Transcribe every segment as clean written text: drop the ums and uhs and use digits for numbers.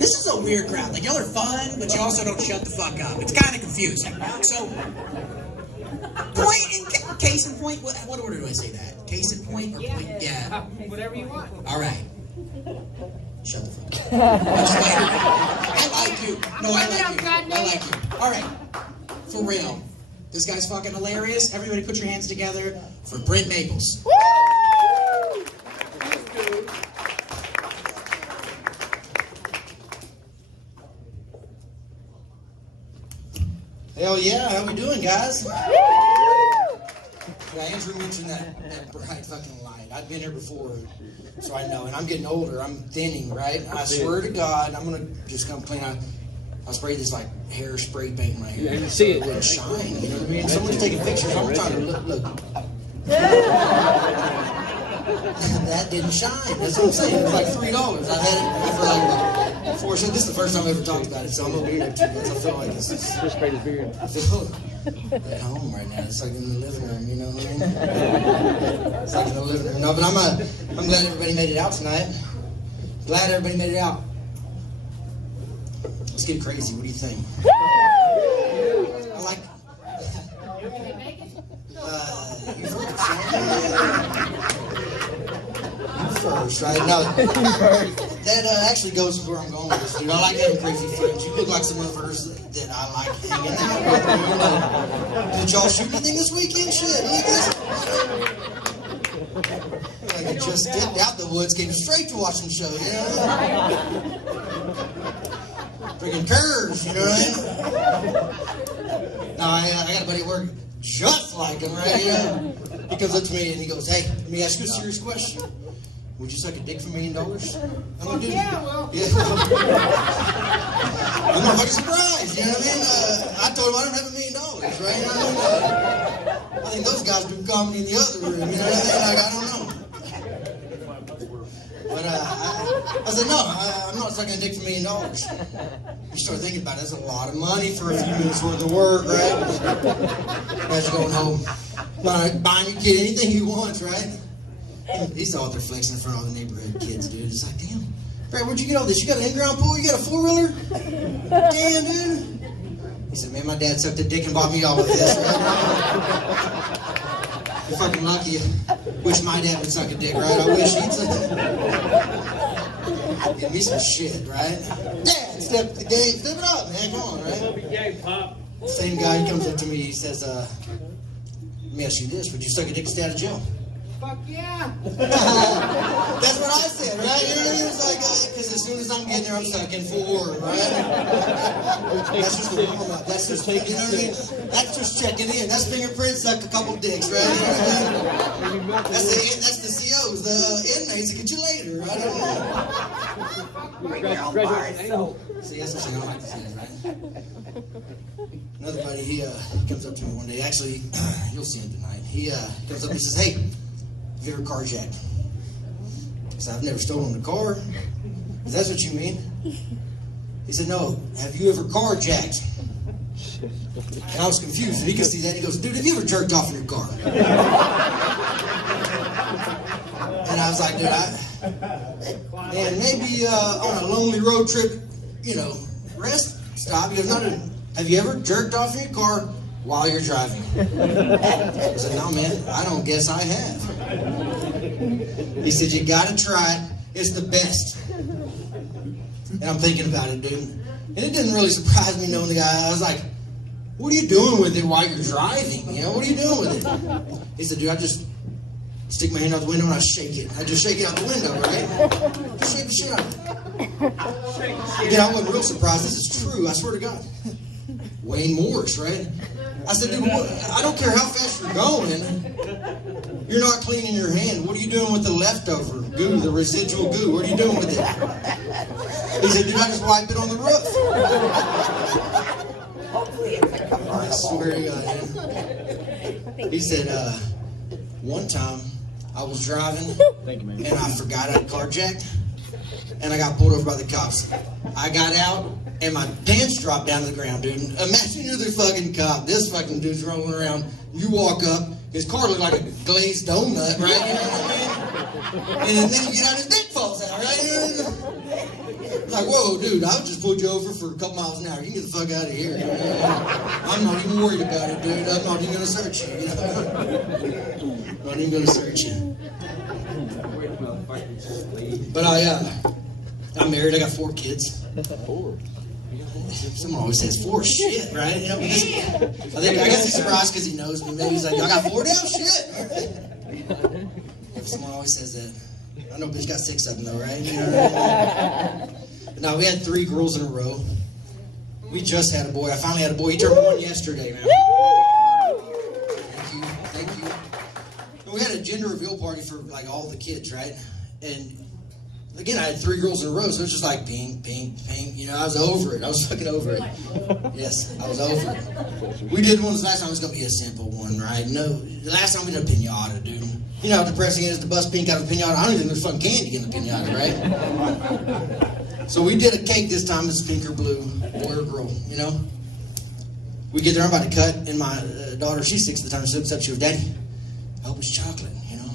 This is a weird crowd. Like, y'all are fun, but you also don't shut the fuck up. It's kind of confusing. So, case in point, what order do I say that? Case in point or point? Yeah. Whatever you want. All right. Shut the fuck up. I like you. No, I like you. I like you. All right. For real. This guy's fucking hilarious. Everybody put your hands together for Brent Maples. Woo! Hell yeah, how we doing, guys? Yeah, Andrew mentioned that bright fucking light. I've been here before, so I know. And I'm getting older. I'm thinning, right? I swear to God, I'm gonna just come clean. I sprayed this like hair spray paint in my hair. You see it wouldn't shine. You know what I mean? Someone's taking pictures. I'm trying to look. That didn't shine. That's what I'm saying. It was like $3. I've had it for like 4 years. This is the first time I ever talked about it, so I'm gonna leave it to you guys. I feel like this is. Just sprayed his beard. I feel at home right now. It's like in the living room, you know what I mean? It's like in the living room. No, but I'm glad everybody made it out tonight. Glad everybody made it out. Let's get crazy. What do you think? I like. You first, right? No, that actually goes with where I'm going with this, dude. I like having crazy friends. You look like some of us that I like hanging out with. Did y'all shoot anything this weekend? Shit, look at this. Like I just dipped out the woods, came straight to watching the show, you know? Freaking curves, you know what I mean? No, I got a buddy at work just like him, right? Yeah. He comes up to me and he goes, "Hey, let me ask you a serious question. Would you suck a dick for $1 million?" I'm like, "Dude, yeah, well. Yeah. I'm not fucking surprised, you know what I mean? I told him I don't have $1 million, right? I think those guys do comedy in the other room, you know what I mean? Like, I don't know. But I said, no, I'm not sucking a dick for $1 million. You start thinking about it, that's a lot of money for a few minutes worth of work, right? Imagine going home, buying your kid anything he wants, right? He saw what they're flexing in front of all the neighborhood kids, dude. It's like, damn, Brent, where'd you get all this? You got an in-ground pool? You got a four-wheeler? Damn, dude. He said, man, my dad sucked a dick and bought me all of this, right? You're fucking lucky. Wish my dad would suck a dick, right? I wish he'd suck it. Give me some shit, right? Dad, step the game. Step it up, man. Come on, right? Same guy, he comes up to me, he says, let me ask you this. Would you suck a dick to stay out of jail? Fuck yeah. That's what I said, right? You know what I mean? It's like, because as soon as I'm getting there, I'm sucking 4, right? That's just the warm-up. That's just, you know what I mean? That's just checking in. That's fingerprints, suck a couple dicks, right? You know what I mean? That's the COs, the inmates that get you later, right? See, that's the thing I like to see, right? Another buddy, he comes up to me one day. Actually, you'll see him tonight. He comes up and he says, "Hey, have you ever carjacked?" I said, "I've never stolen a car." Is that what you mean? He said, "No, have you ever carjacked?" And I was confused. And he could see that. He goes, "Dude, have you ever jerked off in your car?" And I was like, "Dude, man, maybe on a lonely road trip, you know, rest stop." He goes, "No, have you ever jerked off in your car while you're driving?" I said, "No, man, I don't guess I have." He said, "You gotta try it. It's the best." And I'm thinking about it, dude. And it didn't really surprise me knowing the guy. I was like, "What are you doing with it while you're driving? You know, what are you doing with it?" He said, "Dude, I just stick my hand out the window and I shake it. I just shake it out the window, right? Just shake the shit out of it." Again, I wasn't real surprised. This is true. I swear to God. Wayne Morris, right? I said, "Dude, I don't care how fast you're going. You're not cleaning your hand. What are you doing with the leftover goo, the residual goo? What are you doing with it?" He said, "Dude, I just wipe it on the roof." I swear to God, man. He said, one time I was driving and I forgot I'd carjacked and I got pulled over by the cops. I got out and my pants dropped down to the ground, dude. Imagine you're the fucking cop. This fucking dude's rolling around. You walk up. His car looked like a glazed donut, right? You know what I mean? And then you get out, his dick falls out, right? Like, whoa, dude, I just pulled you over for a couple miles an hour. You can get the fuck out of here. I'm not even worried about it, dude. I'm not even going to search you. I'm not even going to search you. But I'm married. I got 4 kids. 4. Someone always says 4. Shit, right? You know, I guess he's surprised because he knows me. Maybe he's like, I got 4 damn shit. Someone always says that. I know bitch got 6 of them though, right? You know? No, we had 3 girls in a row. We just had a boy. I finally had a boy. He turned 1 yesterday, man. Thank you. And we had a gender reveal party for like all the kids, right? And again, I had 3 girls in a row, so it was just like pink, pink, pink. You know, I was over it. I was fucking over it. Yes, I was over it. We did one last time. It was gonna be a simple one, right? No, the last time we did a pinata, dude. You know how depressing it is to bust pink out of a pinata? I don't even think there's fucking candy in the pinata, right? So we did a cake this time that's pink or blue, boy or girl, you know? We get there, I'm about to cut, and my daughter, she's 6 at the time, she looks up, she goes, Daddy, I hope it's chocolate, you know?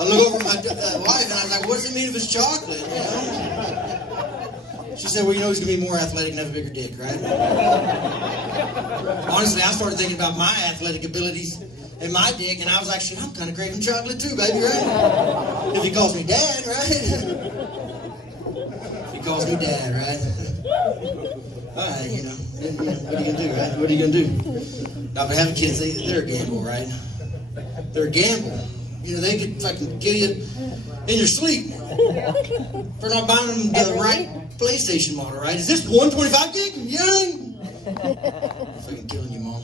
I look over at my wife, and I was like, what does it mean if it's chocolate, you know? She said, well, you know he's going to be more athletic and have a bigger dick, right? Honestly, I started thinking about my athletic abilities and my dick, and I was like, shit, I'm kind of craving chocolate too, baby, right? If he calls me dad, right? If he calls me dad, right? All right, you know, what are you going to do, right? What are you going to do? Now, but having kids, they're a gamble, right? They're a gamble. You know, they could fucking kill you in your sleep for not buying the right PlayStation model, right? Is this 125 gig? Yeah. Fucking killing you, Mom.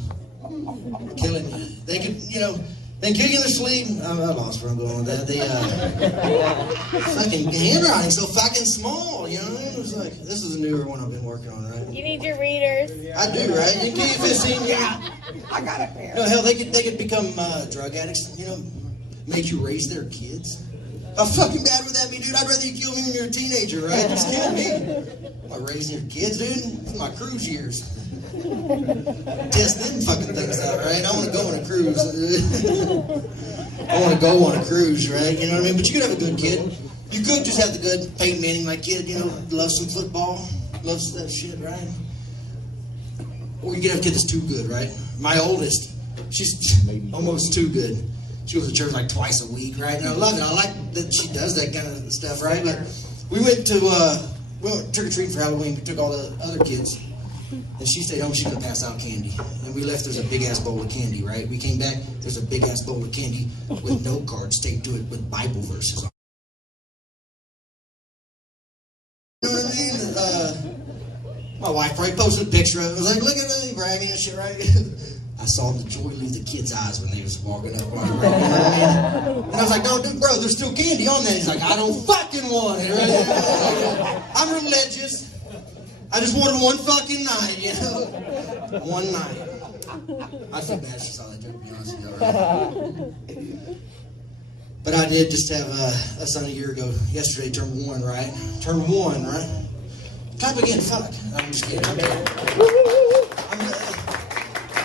Killing you. They could, you know, they can kill you in their sleep. I lost where I'm going with that. They, fucking handwriting so fucking small, you know? It was like, this is a newer one I've been working on, right? You need your readers. I do, right? You can kill you 15, Yeah, I got a pair. You know, hell, they could become drug addicts, you know, make you raise their kids. How fucking bad would that be, dude? I'd rather you kill me when you're a teenager, right? Just kill me. I'm not raising your kids, dude. It's my cruise years. Test them fucking things out, right? I want to go on a cruise. I want to go on a cruise, right? You know what I mean? But you could have a good kid. You could just have the good Peyton Manning like kid, you know, loves some football, loves that shit, right? Or you could have a kid that's too good, right? My oldest, she's almost too good. She goes to church like twice a week, right? And I love it. I like that she does that kind of stuff, right? But we went trick-or-treating for Halloween. We took all the other kids. And she stayed home. She's going to pass out candy. And we left. There's a big-ass bowl of candy, right? We came back. There's a big-ass bowl of candy with note cards taped to it with Bible verses on. You know what I mean? My wife probably posted a picture of it. I was like, look at me bragging and shit, right? I saw the joy leave the kids' eyes when they was walking up on it, right? You know what I mean? And I was like, no, dude, bro, there's still candy on there. He's like, I don't fucking want it, right? I'm religious. I just wanted one fucking night, you know? One night. I feel bad she saw that joke, to be honest with you, right? But I did just have a son a year ago. Yesterday turned 1, right? Turned 1, right? Clap again, fuck. I'm just kidding.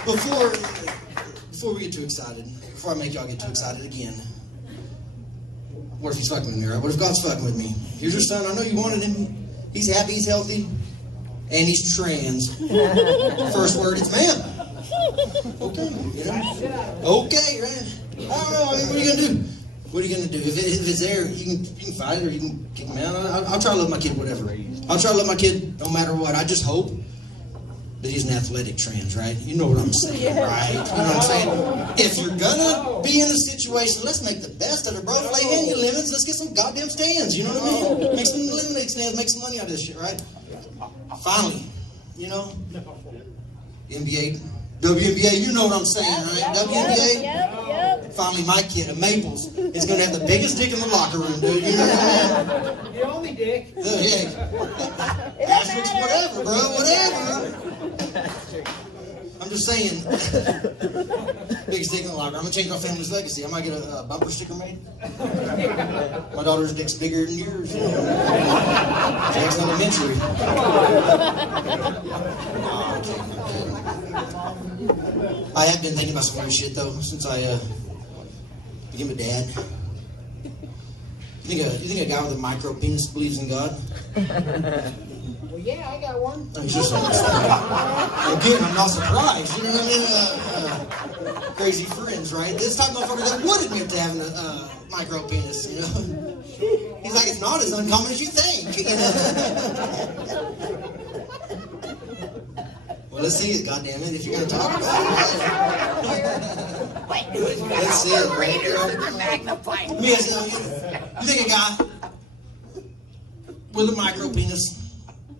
Before we get too excited, before I make y'all get too excited again, what if he's fucking with me, right? What if God's fucking with me? Here's your son. I know you wanted him. He's happy, he's healthy, and he's trans. First word, it's ma'am. Okay, you know? Okay, right? I don't know. I mean, what are you gonna do? What are you gonna do? If it's there, you can fight it or you can kick him out. I'll try to love my kid, whatever. I'll try to love my kid no matter what. I just hope that he's an athletic trans, right? You know what I'm saying, right? You know what I'm saying? If you're gonna be in a situation, let's make the best of it, bro. Play hand your lemons. Let's get some goddamn stands. You know what I mean? Make some lemonade stands. Make some money out of this shit, right? Finally, you know, NBA, WNBA. You know what I'm saying, right? WNBA. Yep. Finally, my kid, a Maples, is gonna have the biggest dick in the locker room, dude. You know what I mean? The only dick. Yeah. Asterix, whatever, bro, whatever. I'm just saying, biggest dick in the locker. I'm gonna change my family's legacy. I might get a bumper sticker made. My daughter's dick's bigger than yours. You know? Jack's Elementary. I have been thinking about some weird shit though since I became a dad. You think a guy with a micro penis believes in God? Well, yeah, I got one. No, he's just again, I'm not surprised. You know what I mean? Crazy friends, right? This type of motherfucker that would admit to having a micro penis. You know, he's like, it's not as uncommon as you think. You know? Well, let's see it, goddammit, if you're gonna talk about it. Let's see it, right, girl. Magnifying. Yes, you think a guy with a micro penis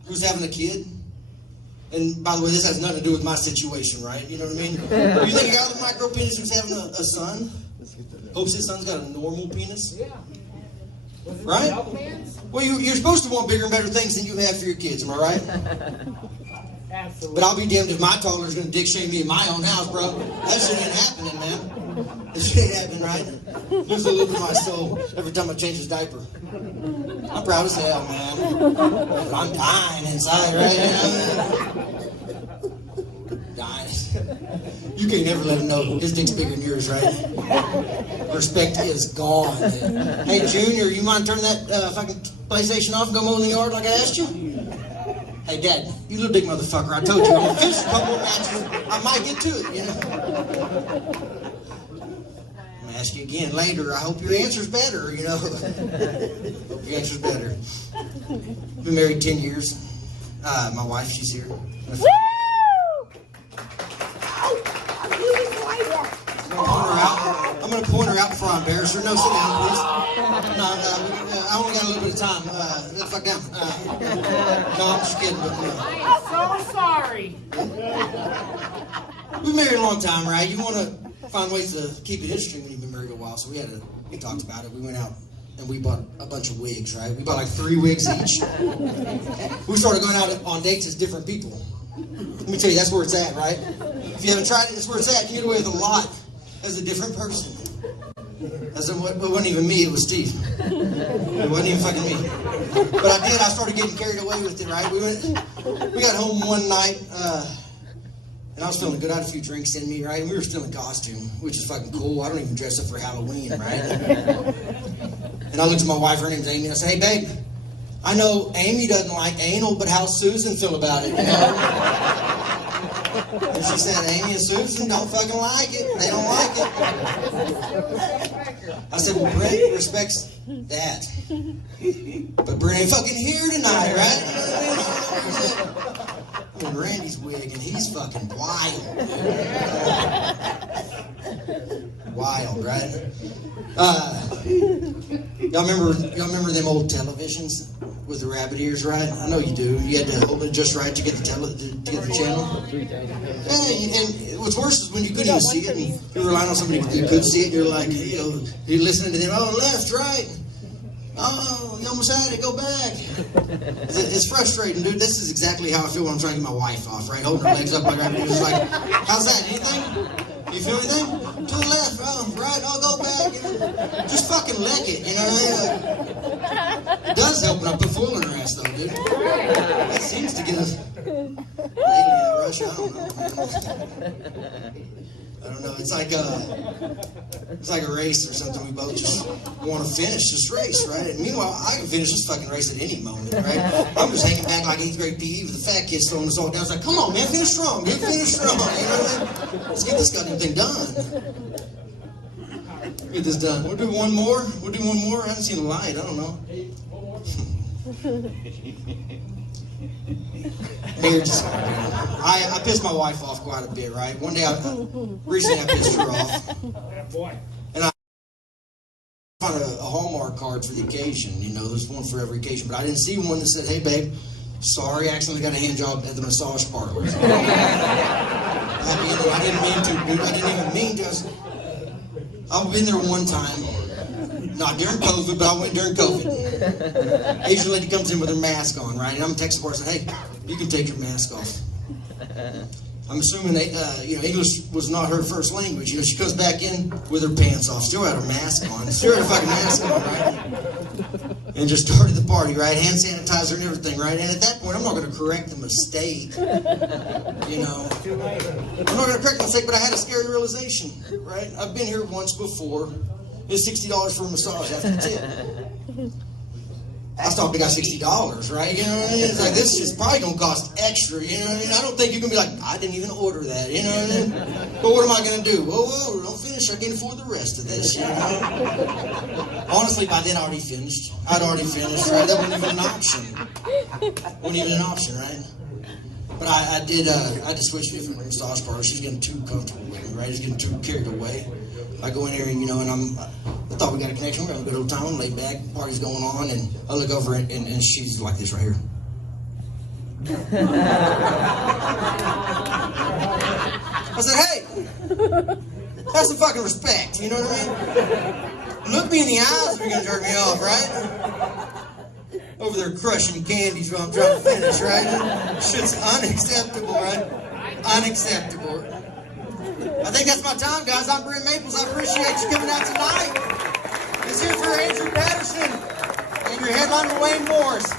who's having a kid, and by the way, this has nothing to do with my situation, right? You know what I mean? You think a guy with a micro penis who's having a son hopes his son's got a normal penis? Yeah. Right? Well, you're supposed to want bigger and better things than you have for your kids, am I right? Absolutely. But I'll be damned if my toddler's gonna dick shame me in my own house, bro. That shit ain't happening, man. That shit ain't happening, right? Lose a little bit of my soul every time I change his diaper. I'm proud as hell, man. But I'm dying inside, right? Dying. You can't never let him know his dick's bigger than yours, right? Respect is gone. Hey, Junior, you mind turning that fucking PlayStation off and go mow in the yard like I asked you? Hey, Dad, you little big motherfucker, I told you, I'm gonna finish a couple of matches, I might get to it, you know? I'm gonna ask you again later, I hope your answer's better, you know? Hope your answer's better. Been married 10 years. My wife, she's here. Woo! I'm gonna point her out before I embarrass her. No, sit down, please. No, I only got a little bit of time. Let fuck down. No, I'm just kidding. But, I am so sorry. We've been married a long time, right? You want to find ways to keep it interesting when you've been married a while. So we talked about it. We went out and we bought a bunch of wigs, right? We bought like 3 wigs each. We started going out on dates as different people. Let me tell you, that's where it's at, right? If you haven't tried it, that's where it's at. You can get away with a lot as a different person. As it wasn't even me, it was Steve. It wasn't even fucking me. But I started getting carried away with it, right? We got home one night, and I was feeling good. I had a few drinks in me, right? And we were still in costume, which is fucking cool. I don't even dress up for Halloween, right? And I looked at my wife, her name's Amy, and I said, hey, babe, I know Amy doesn't like anal, but how's Susan feel about it, you know? And she said, Amy and Susan don't fucking like it. They don't like it. I said, well, Brent respects that. But Brent ain't fucking here tonight, right? You know what I mean? I'm in Randy's wig, and he's fucking wild. Wild, right? Y'all remember them old televisions with the rabbit ears, right? I know you do. You had to hold it just right to get the channel. Yeah, and what's worse is when you couldn't even see it, and you're relying on somebody who could see it. You're like, you know, you're listening to them. Oh, left, right. Oh, you almost had it. Go back. It's frustrating, dude. This is exactly how I feel when I'm trying to get my wife off, right? Holding her legs up like rabbit ears. Like, how's that? Anything? You feel anything? To the left, oh, right, I'll go back. You know? Just fucking lick it, you know what I mean? Like, it does help when I put foil in her ass, though, dude. That seems to get us lately in a rush. I don't know. I don't know. It's like a race or something. We both just want to finish this race, right? And meanwhile, I can finish this fucking race at any moment, right? I'm just hanging back like 8th grade PE with the fat kids throwing us all down. It's like, come on, man, finish strong, dude, finish strong. You know what I mean? Let's get this goddamn thing done. Get this done. We'll do one more. I haven't seen a light. I don't know. I pissed my wife off quite a bit, right? One day, recently I pissed her off. And I found a Hallmark card for the occasion. You know, there's one for every occasion. But I didn't see one that said, hey, babe, sorry, I accidentally got a hand job at the massage parlor. I didn't mean to, dude. I didn't even mean to. I've been there one time. Not during COVID, but I went during COVID. Asian lady comes in with her mask on, right? And I'm texting her and said, hey, you can take your mask off. I'm assuming that, English was not her first language. You know, she comes back in with her pants off, still had her mask on, still had her fucking mask on, right? And just started the party, right? Hand sanitizer and everything, right? And at that point, I'm not going to correct the mistake. You know, I'm not going to correct the mistake, but I had a scary realization, right? I've been here once before. It's $60 for a massage after the tip. I was talking to the guy $60, right? You know what I mean? It's like, this is probably going to cost extra, you know what I mean? I don't think you're going to be like, I didn't even order that, you know what I mean? But what am I going to do? Whoa, don't finish. I can't afford the rest of this, you know? Honestly, by then I already finished. I'd already finished, right? That wasn't even an option. Wasn't even an option, right? But I did switch different massage parlors. She's getting too comfortable with me, right? She's getting too carried away. I go in there and, you know, and I thought we got a connection. We're having a good old time, lay back, party's going on, and I look over and she's like this right here. I said, hey, have some fucking respect, you know what I mean? Look me in the eyes if you're gonna jerk me off, right? Over there crushing candies while I'm trying to finish, right? Shit's unacceptable, right? Unacceptable. I think that's my time, guys. I'm Brent Maples. I appreciate you coming out tonight. It's here for Andrew Patterson and your headliner, Wayne Morris.